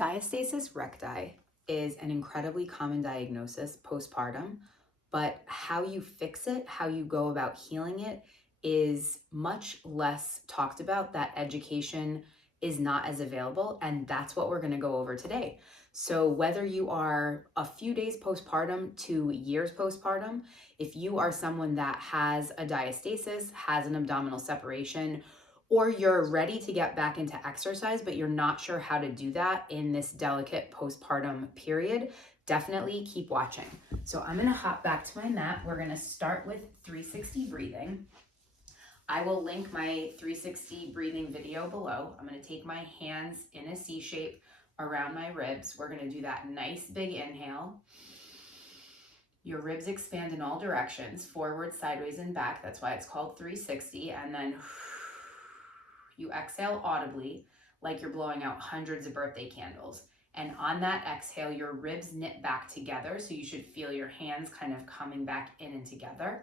Diastasis recti is an incredibly common diagnosis postpartum, but how you fix it, how you go about healing it, is much less talked about. That education is not as available, and that's what we're going to go over today. So whether you are a few days postpartum to years postpartum, if you are someone that has a diastasis, has an abdominal separation, or you're ready to get back into exercise, but you're not sure how to do that in this delicate postpartum period, definitely keep watching. So I'm gonna hop back to my mat. We're gonna start with 360 breathing. I will link my 360 breathing video below. I'm gonna take my hands in a C shape around my ribs. We're gonna do that nice big inhale. Your ribs expand in all directions, forward, sideways, and back. That's why it's called 360. And then you exhale audibly like you're blowing out hundreds of birthday candles. And on that exhale, your ribs knit back together. So you should feel your hands kind of coming back in and together.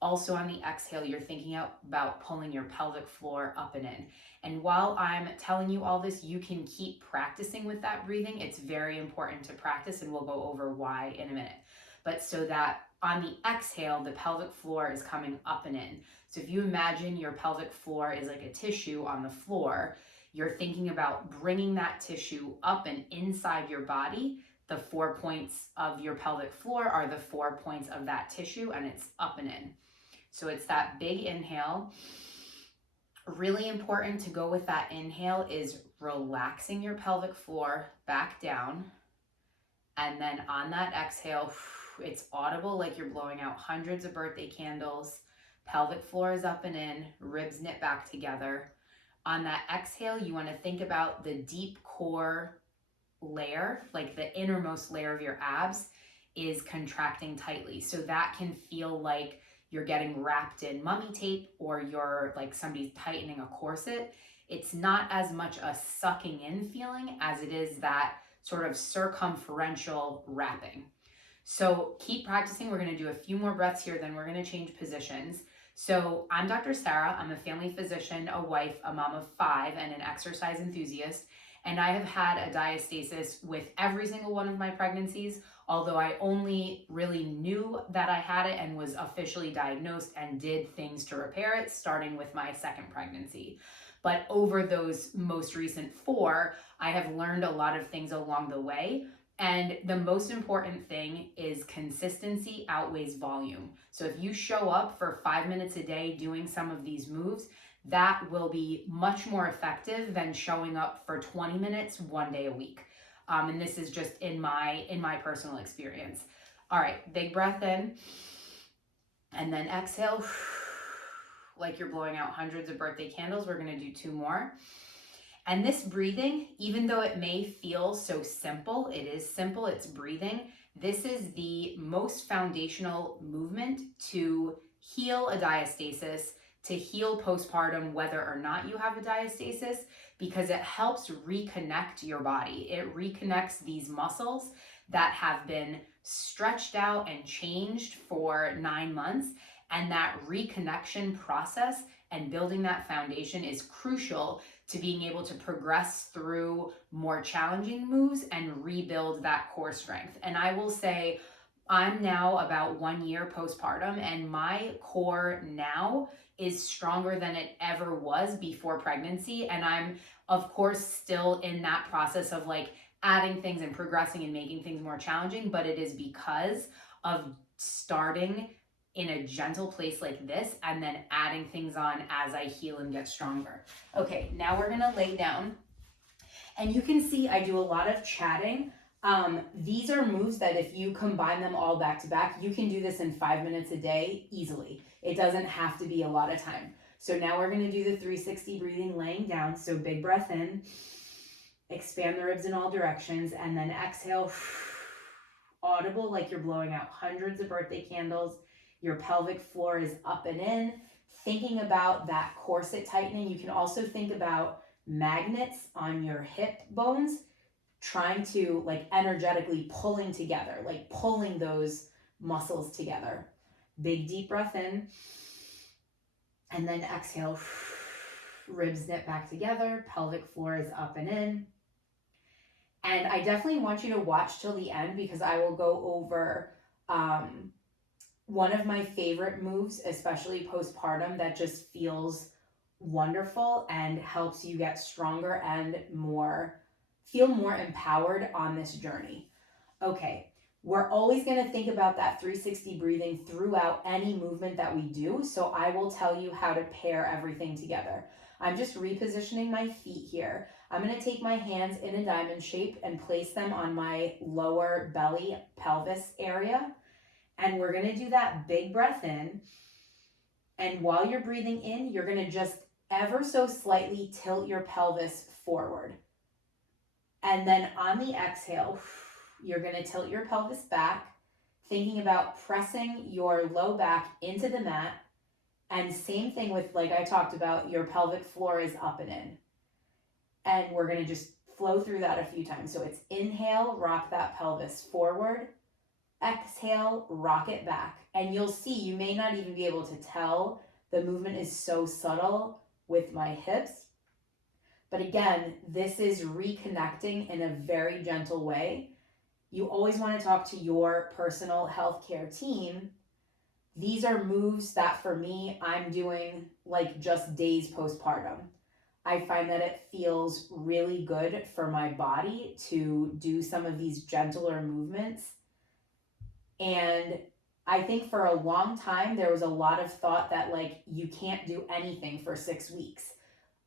Also on the exhale, you're thinking about pulling your pelvic floor up and in. And while I'm telling you all this, you can keep practicing with that breathing. It's very important to practice, and we'll go over why in a minute. But so that on the exhale, the pelvic floor is coming up and in. So if you imagine your pelvic floor is like a tissue on the floor, you're thinking about bringing that tissue up and inside your body. The 4 points of your pelvic floor are the 4 points of that tissue, and it's up and in. So it's that big inhale. Really important to go with that inhale is relaxing your pelvic floor back down. And then on that exhale, it's audible like you're blowing out hundreds of birthday candles. Pelvic floor is up and in, ribs knit back together. On that exhale, you want to think about the deep core layer, like the innermost layer of your abs is contracting tightly. So that can feel like you're getting wrapped in mummy tape, or you're like somebody's tightening a corset. It's not as much a sucking in feeling as it is that sort of circumferential wrapping. So keep practicing. We're going to do a few more breaths here, then we're going to change positions. So I'm Dr. Sarah. I'm a family physician, a wife, a mom of 5, and an exercise enthusiast. And I have had a diastasis with every single one of my pregnancies, although I only really knew that I had it and was officially diagnosed and did things to repair it, starting with my second pregnancy. But over those most recent 4, I have learned a lot of things along the way. And the most important thing is consistency outweighs volume. So if you show up for 5 minutes a day doing some of these moves, that will be much more effective than showing up for 20 minutes 1 day a week. And this is just in my personal experience. All right, big breath in, and then exhale like you're blowing out hundreds of birthday candles. We're gonna do 2 more. And this breathing, even though it may feel so simple, it is simple, it's breathing. This is the most foundational movement to heal a diastasis, to heal postpartum, whether or not you have a diastasis, because it helps reconnect your body. It reconnects these muscles that have been stretched out and changed for 9 months. And that reconnection process and building that foundation is crucial to being able to progress through more challenging moves and rebuild that core strength. And I will say, I'm now about 1 year postpartum, and my core now is stronger than it ever was before pregnancy. And I'm, of course, still in that process of like adding things and progressing and making things more challenging, but it is because of starting in a gentle place like this and then adding things on as I heal and get stronger. Okay, now we're gonna lay down. And you can see I do a lot of chatting. These are moves that if you combine them all back to back, you can do this in 5 minutes a day easily. It doesn't have to be a lot of time. So now we're gonna do the 360 breathing laying down. So big breath in, expand the ribs in all directions, and then exhale, audible like you're blowing out hundreds of birthday candles. Your pelvic floor is up and in. Thinking about that corset tightening, you can also think about magnets on your hip bones, trying to like energetically pulling together, like pulling those muscles together. Big deep breath in, and then exhale, ribs knit back together, pelvic floor is up and in. And I definitely want you to watch till the end because I will go over one of my favorite moves, especially postpartum, that just feels wonderful and helps you get stronger and feel more empowered on this journey. Okay, we're always going to think about that 360 breathing throughout any movement that we do. So I will tell you how to pair everything together. I'm just repositioning my feet here. I'm going to take my hands in a diamond shape and place them on my lower belly pelvis area. And we're going to do that big breath in. And while you're breathing in, you're going to just ever so slightly tilt your pelvis forward. And then on the exhale, you're going to tilt your pelvis back, thinking about pressing your low back into the mat. And same thing with, like I talked about, your pelvic floor is up and in. And we're going to just flow through that a few times. So it's inhale, rock that pelvis forward. Exhale, rock it back. And you'll see, you may not even be able to tell. The movement is so subtle with my hips. But again, this is reconnecting in a very gentle way. You always want to talk to your personal healthcare team. These are moves that for me, I'm doing like just days postpartum. I find that it feels really good for my body to do some of these gentler movements. And I think for a long time, there was a lot of thought that like you can't do anything for 6 weeks.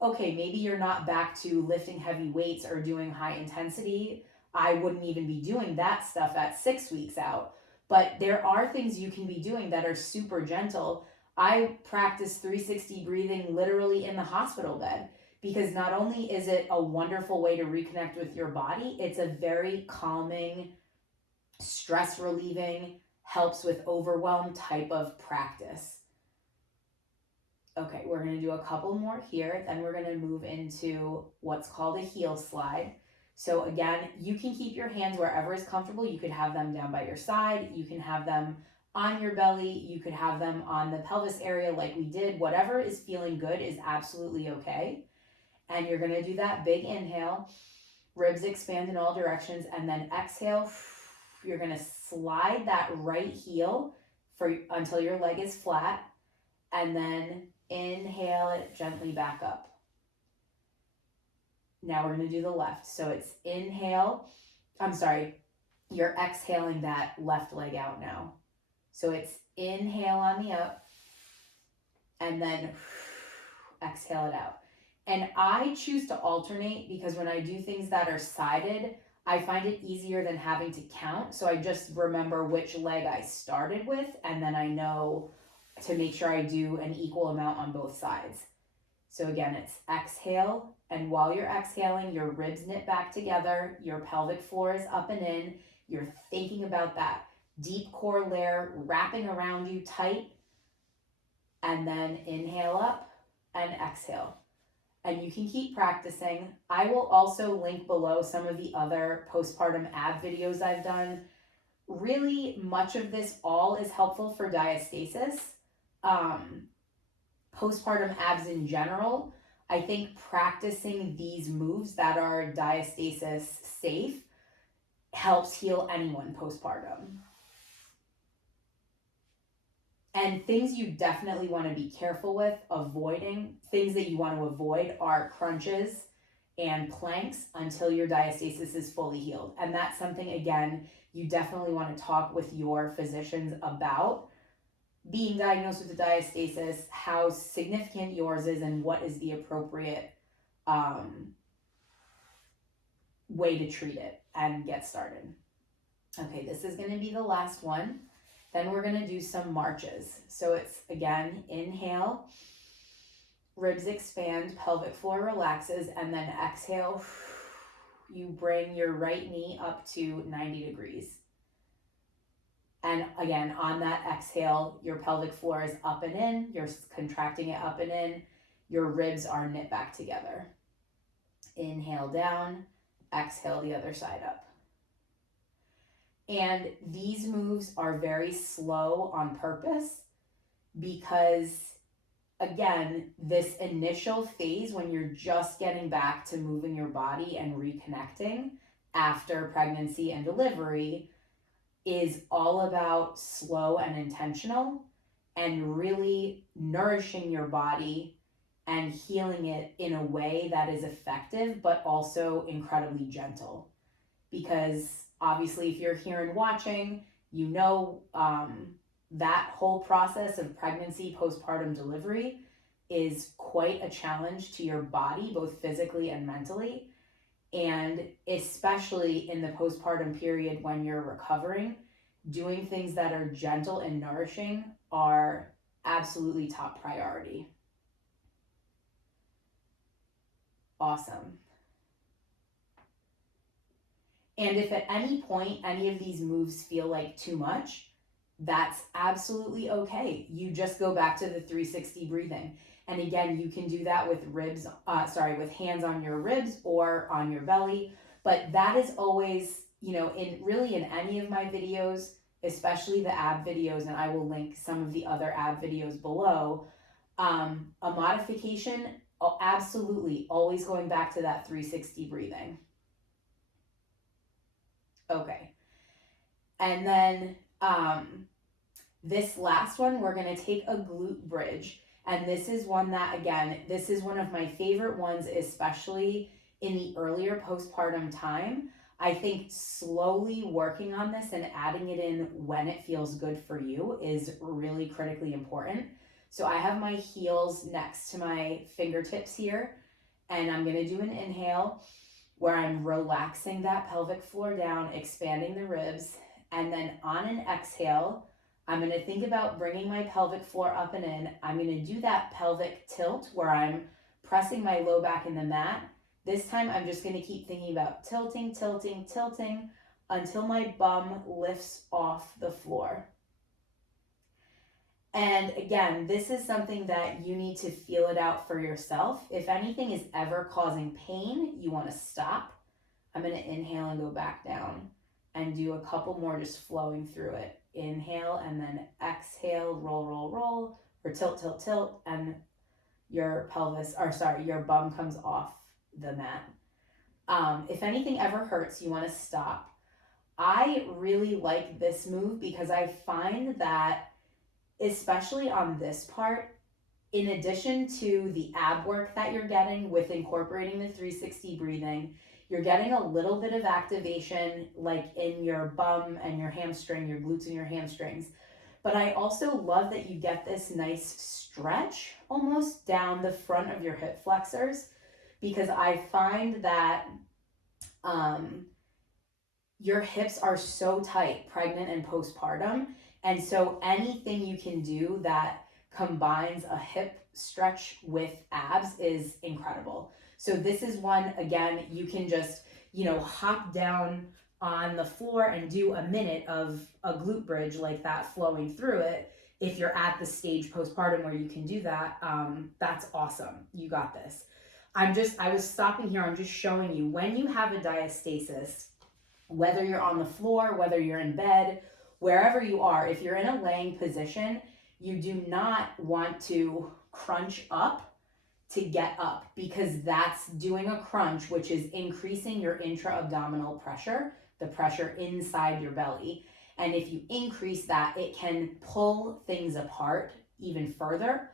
Okay, maybe you're not back to lifting heavy weights or doing high intensity. I wouldn't even be doing that stuff at 6 weeks out. But there are things you can be doing that are super gentle. I practice 360 breathing literally in the hospital bed because not only is it a wonderful way to reconnect with your body, it's a very calming, stress relieving, helps with overwhelm type of practice. Okay, we're going to do a couple more here. Then we're going to move into what's called a heel slide. So again, you can keep your hands wherever is comfortable. You could have them down by your side. You can have them on your belly. You could have them on the pelvis area like we did. Whatever is feeling good is absolutely okay. And you're going to do that big inhale. Ribs expand in all directions. And then exhale. You're going to slide that right heel until your leg is flat. And then inhale it gently back up. Now we're going to do the left. So it's you're exhaling that left leg out now. So it's inhale on the up and then exhale it out. And I choose to alternate because when I do things that are sided, I find it easier than having to count. So I just remember which leg I started with, and then I know to make sure I do an equal amount on both sides. So again, it's exhale. And while you're exhaling, your ribs knit back together, your pelvic floor is up and in. You're thinking about that deep core layer wrapping around you tight. And then inhale up and exhale. And you can keep practicing. I will also link below some of the other postpartum ab videos I've done. Really, much of this all is helpful for diastasis. Postpartum abs in general. I think practicing these moves that are diastasis safe helps heal anyone postpartum. And things you definitely want to be careful with, things that you want to avoid are crunches and planks until your diastasis is fully healed. And that's something, again, you definitely want to talk with your physicians about. Being diagnosed with a diastasis, how significant yours is, and what is the appropriate way to treat it and get started. Okay, this is going to be the last one. Then we're going to do some marches. So it's, again, inhale, ribs expand, pelvic floor relaxes, and then exhale, you bring your right knee up to 90 degrees. And again, on that exhale, your pelvic floor is up and in, you're contracting it up and in, your ribs are knit back together. Inhale down, exhale the other side up. And these moves are very slow on purpose because, again, this initial phase when you're just getting back to moving your body and reconnecting, after pregnancy and delivery is all about slow and intentional and really nourishing your body and healing it in a way that is effective but also incredibly gentle. Because obviously, if you're here and watching, you know that whole process of pregnancy, postpartum delivery is quite a challenge to your body, both physically and mentally. And especially in the postpartum period when you're recovering, doing things that are gentle and nourishing are absolutely top priority. Awesome. And if at any point any of these moves feel like too much, that's absolutely okay. You just go back to the 360 breathing. And again, you can do that with with hands on your ribs or on your belly. But that is always, in any of my videos, especially the ab videos, and I will link some of the other ab videos below, a modification, absolutely always going back to that 360 breathing. Okay. And then this last one, we're going to take a glute bridge. And this is one that, again, this is one of my favorite ones, especially in the earlier postpartum time. I think slowly working on this and adding it in when it feels good for you is really critically important. So I have my heels next to my fingertips here, and I'm going to do an inhale where I'm relaxing that pelvic floor down, expanding the ribs. And then on an exhale, I'm going to think about bringing my pelvic floor up and in. I'm going to do that pelvic tilt where I'm pressing my low back in the mat. This time I'm just going to keep thinking about tilting, tilting, tilting until my bum lifts off the floor. And again, this is something that you need to feel it out for yourself. If anything is ever causing pain, you want to stop. I'm going to inhale and go back down and do a couple more just flowing through it. Inhale and then exhale, roll, roll, roll, or tilt, tilt, tilt, and your bum comes off the mat. If anything ever hurts, you want to stop. I really like this move because I find that, especially on this part, in addition to the ab work that you're getting with incorporating the 360 breathing, you're getting a little bit of activation like in your bum and your hamstring, your glutes and your hamstrings. But I also love that you get this nice stretch almost down the front of your hip flexors, because I find that your hips are so tight, pregnant and postpartum. And so anything you can do that combines a hip stretch with abs is incredible. So this is one, again, you can just, hop down on the floor and do a minute of a glute bridge like that flowing through it. If you're at the stage postpartum where you can do that, that's awesome. You got this. I was stopping here. I'm just showing you when you have a diastasis, whether you're on the floor, whether you're in bed, wherever you are, if you're in a laying position, you do not want to crunch up to get up, because that's doing a crunch, which is increasing your intra-abdominal pressure, the pressure inside your belly. And if you increase that, it can pull things apart even further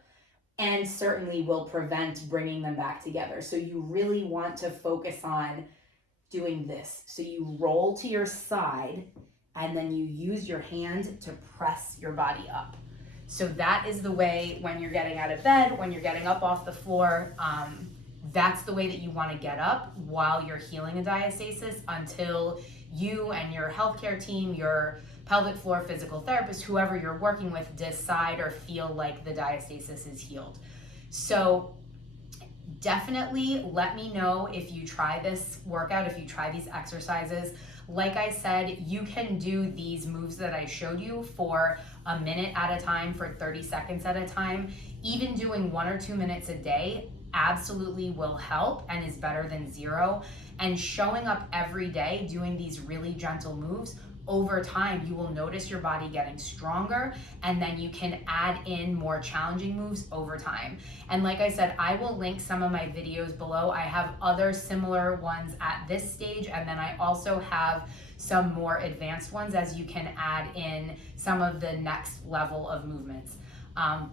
and certainly will prevent bringing them back together. So you really want to focus on doing this. So you roll to your side and then you use your hand to press your body up. So that is the way when you're getting out of bed, when you're getting up off the floor, that's the way that you want to get up while you're healing a diastasis until you and your healthcare team, your pelvic floor physical therapist, whoever you're working with, decide or feel like the diastasis is healed. So definitely let me know if you try this workout, if you try these exercises. Like I said, you can do these moves that I showed you for a minute at a time, for 30 seconds at a time. Even doing 1 or 2 minutes a day absolutely will help and is better than zero. And showing up every day doing these really gentle moves over time, you will notice your body getting stronger, and then you can add in more challenging moves over time. And like I said, I will link some of my videos below. I have other similar ones at this stage, and then I also have some more advanced ones as you can add in some of the next level of movements.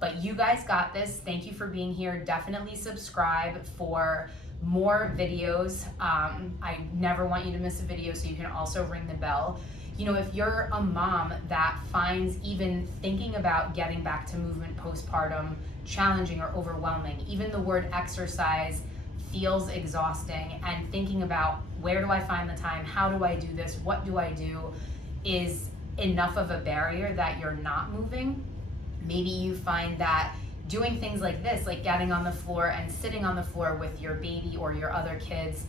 But you guys got this. Thank you for being here. Definitely subscribe for more videos. I never want you to miss a video, so you can also ring the bell. You know, if you're a mom that finds even thinking about getting back to movement postpartum challenging or overwhelming, even the word exercise feels exhausting, and thinking about where do I find the time, how do I do this, what do I do, is enough of a barrier that you're not moving. Maybe you find that doing things like this, like getting on the floor and sitting on the floor with your baby or your other kids,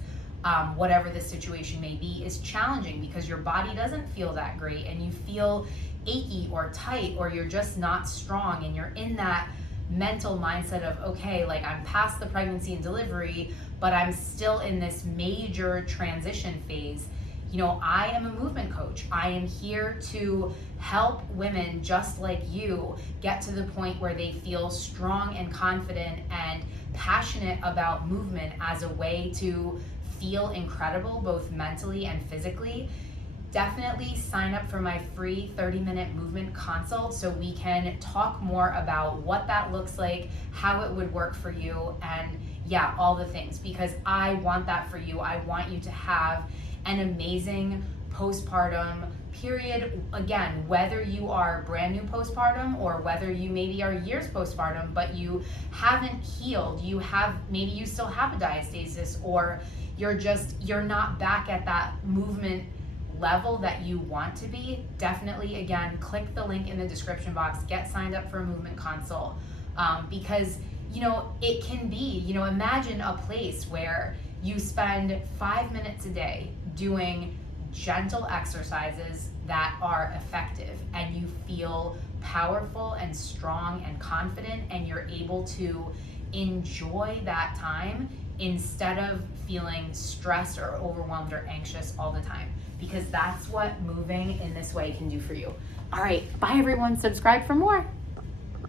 whatever the situation may be, is challenging because your body doesn't feel that great and you feel achy or tight, or you're just not strong, and you're in that mental mindset of, okay, like I'm past the pregnancy and delivery, but I'm still in this major transition phase. You know, I am a movement coach. I am here to help women just like you get to the point where they feel strong and confident and passionate about movement as a way to feel incredible, both mentally and physically. Definitely sign up for my free 30-minute movement consult so we can talk more about what that looks like, how it would work for you, and yeah, all the things, because I want that for you. I want you to have an amazing postpartum period. Again, whether you are brand new postpartum or whether you maybe are years postpartum, but you haven't healed, maybe you still have a diastasis, or you're not back at that movement level that you want to be. Definitely, again, click the link in the description box, get signed up for a movement consult, because you know, it can be, you know, imagine a place where you spend 5 minutes a day doing gentle exercises that are effective, and you feel powerful and strong and confident, and you're able to enjoy that time instead of feeling stressed or overwhelmed or anxious all the time, because that's what moving in this way can do for you. All right, bye everyone, subscribe for more.